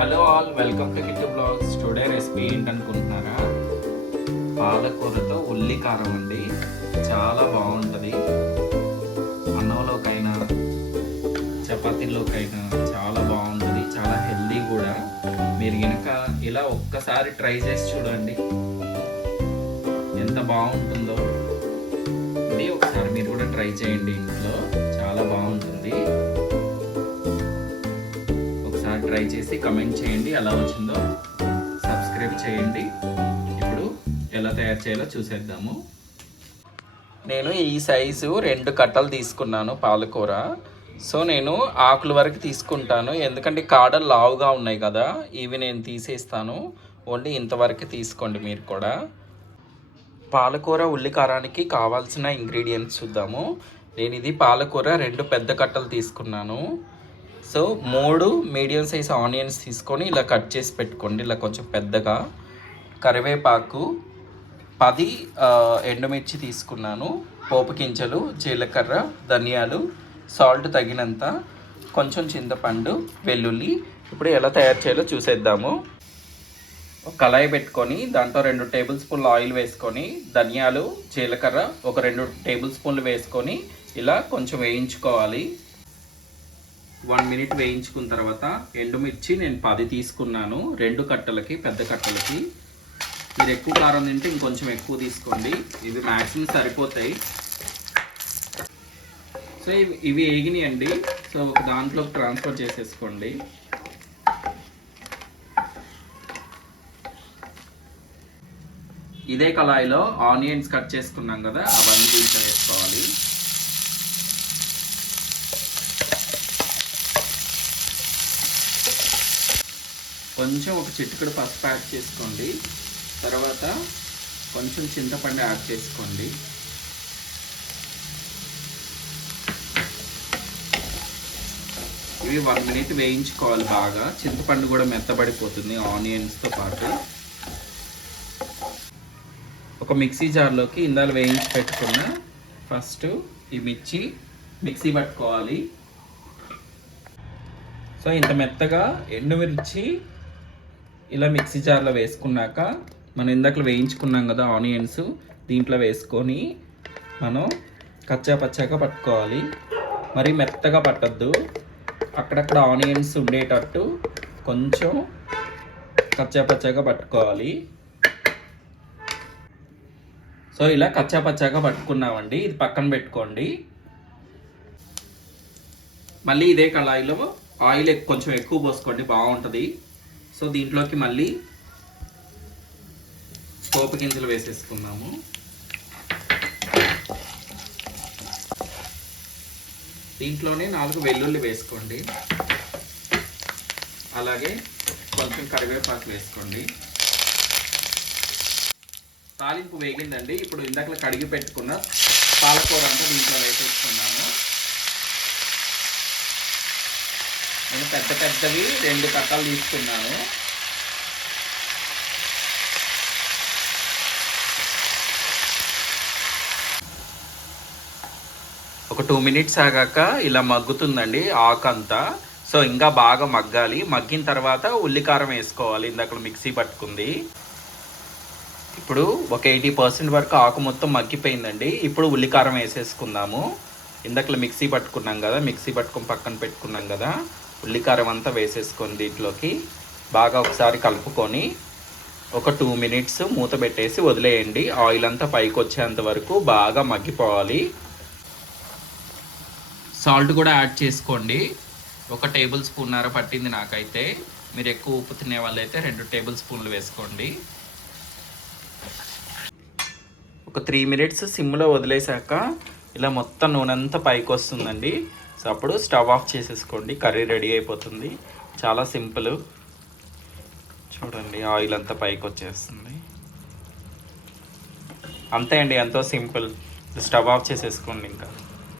Hello all welcome to kit blogs today recipe ఏంటనుకుంటున్నారా? పాలకూరతో ఉల్లి కారం అండి. చాలా బాగుంటుంది. అన్నంలోకైనా చపాతీలోకైనా చాలా బాగుంటుంది. చాలా హెల్దీ కూడా. మీరు కనుక ఇలా ఒక్కసారి ట్రై చేసి చూడండి. ఎంత బాగుంటుందో. ఇది ఒకసారి మీరు కూడా ట్రై చేయండి. ట్రై చేసి కమెంట్ చేయండి. ఎలా వచ్చిందో సబ్స్క్రైబ్ చేయండి. ఇప్పుడు ఎలా తయారు చేయాలో చూసేద్దాము. నేను ఈ సైజు రెండు కట్టలు తీసుకున్నాను పాలకూర. సో నేను ఆకుల వరకు తీసుకుంటాను. ఎందుకంటే కాడలు లావుగా ఉన్నాయి కదా ఇవి నేను తీసేస్తాను. ఓన్లీ ఇంతవరకు తీసుకోండి మీరు కూడా. పాలకూర ఉల్లి కారానికి కావాల్సిన ఇంగ్రీడియంట్స్ చూద్దాము. నేను ఇది పాలకూర రెండు పెద్ద కట్టలు తీసుకున్నాను. సో మూడు మీడియం సైజ్ ఆనియన్స్ తీసుకొని ఇలా కట్ చేసి పెట్టుకోండి. ఇలా కొంచెం పెద్దగా. కరివేపాకు పది ఎండుమిర్చి తీసుకున్నాను. పోపు గింజలు జీలకర్ర ధనియాలు సాల్ట్ తగినంత కొంచెం చింతపండు వెల్లుల్లి. ఇప్పుడు ఎలా తయారు చేయాలో చూసేద్దాము. ఒక కళాయి పెట్టుకొని దాంట్లో రెండు టేబుల్ స్పూన్లు ఆయిల్ వేసుకొని ధనియాలు జీలకర్ర ఒక రెండు టేబుల్ స్పూన్లు వేసుకొని ఇలా కొంచెం వేయించుకోవాలి. వన్ మినిట్ వేయించుకున్న తర్వాత ఎండుమిర్చి నేను పది తీసుకున్నాను రెండు కట్టలకి పెద్ద కట్టలకి. మీరు ఎక్కువ కారం తింటే ఇంకొంచెం ఎక్కువ తీసుకోండి. ఇవి మ్యాక్సిమం సరిపోతాయి. సో ఇవి ఇవి వేగినాయండి సో ఒక దాంట్లోకి ట్రాన్స్ఫర్ చేసేసుకోండి. ఇదే కళాయిలో ఆనియన్స్ కట్ చేసుకున్నాం కదా అవన్నీ దీంట్లో వేసుకోవాలి కొంచెం ఒక చిటికెడు పసుపు యాడ్ చేసుకోండి. తర్వాత కొంచెం చింతపండు యాడ్ చేసుకోండి. ఇవి వన్ మినిట్ వేయించుకోవాలి బాగా. చింతపండు కూడా మెత్తబడిపోతుంది ఆనియన్స్తో పాటు. ఒక మిక్సీ జార్లోకి ఇందాలు వేయించి పెట్టుకున్న ఫస్ట్ ఈ మిర్చి మిక్సీ పట్టుకోవాలి. సో ఇంత మెత్తగా ఎండుమిర్చి ఇలా మిక్సీ జార్లో వేసుకున్నాక మనం ఇందాక వేయించుకున్నాం కదా ఆనియన్స్ దీంట్లో వేసుకొని మనం కచ్చా పచ్చాగా పట్టుకోవాలి. మరి మెత్తగా పట్టద్దు. అక్కడక్కడ ఆనియన్స్ ఉండేటట్టు కొంచెం కచ్చా పచ్చాగా పట్టుకోవాలి. సో ఇలా కచ్చా పచ్చాగా పట్టుకున్నామండి. ఇది పక్కన పెట్టుకోండి. మళ్ళీ ఇదే కళాయిలో ఆయిల్ కొంచెం ఎక్కువ పోసుకోండి బాగుంటుంది. సో దీంట్లోకి మళ్ళీ పోపు గింజలు వేసేసుకుందాము. దీంట్లోనే నాలుగు వెల్లుల్లి వేసుకోండి. అలాగే కొంచెం కరివేపాకు వేసుకోండి. తాలింపు వేగిందండి. ఇప్పుడు ఇందాక కడిగి పెట్టుకున్న పాలకూర అంతా దీంట్లో వేసేసుకున్నాము. నేను పెద్ద పెద్దవి రెండు కట్టలు తీసుకున్నాను. ఒక టూ మినిట్స్ ఆగాక ఇలా మగ్గుతుందండి ఆకు అంతా సో ఇంకా బాగా మగ్గాలి. మగ్గిన తర్వాత ఉల్లికారం వేసుకోవాలి. ఇందాక మిక్సీ పట్టుకుంది. ఇప్పుడు ఒక ఎయిటీ పర్సెంట్ వరకు ఆకు మొత్తం మగ్గిపోయిందండి. ఇప్పుడు ఉల్లికారం వేసేసుకుందాము. ఇందాక మిక్సీ పట్టుకున్నాం కదా. మిక్సీ పట్టుకొని పక్కన పెట్టుకున్నాం కదా. ఉల్లికారం అంతా వేసేసుకొని దీంట్లోకి బాగా ఒకసారి కలుపుకొని ఒక టూ మినిట్స్ మూత పెట్టేసి వదిలేయండి. ఆయిల్ అంతా పైకి వచ్చేంత వరకు బాగా మగ్గిపోవాలి. సాల్ట్ కూడా యాడ్ చేసుకోండి. ఒక టేబుల్ స్పూన్నర పట్టింది నాకైతే. మీరు ఎక్కువ ఉప్పు తినే వాళ్ళైతే రెండు టేబుల్ స్పూన్లు వేసుకోండి. ఒక త్రీ మినిట్స్ సిమ్లో వదిలేసాక ఇలా మొత్తం నూనె అంతా పైకి వస్తుందండి సో అప్పుడు స్టవ్ ఆఫ్ చేసేసుకోండి. కర్రీ రెడీ అయిపోతుంది. చాలా సింపుల్. చూడండి ఆయిల్ అంతా పైకి వచ్చేస్తుంది. అంతే అండి ఎంతో సింపుల్. స్టవ్ ఆఫ్ చేసేసుకోండి ఇంకా.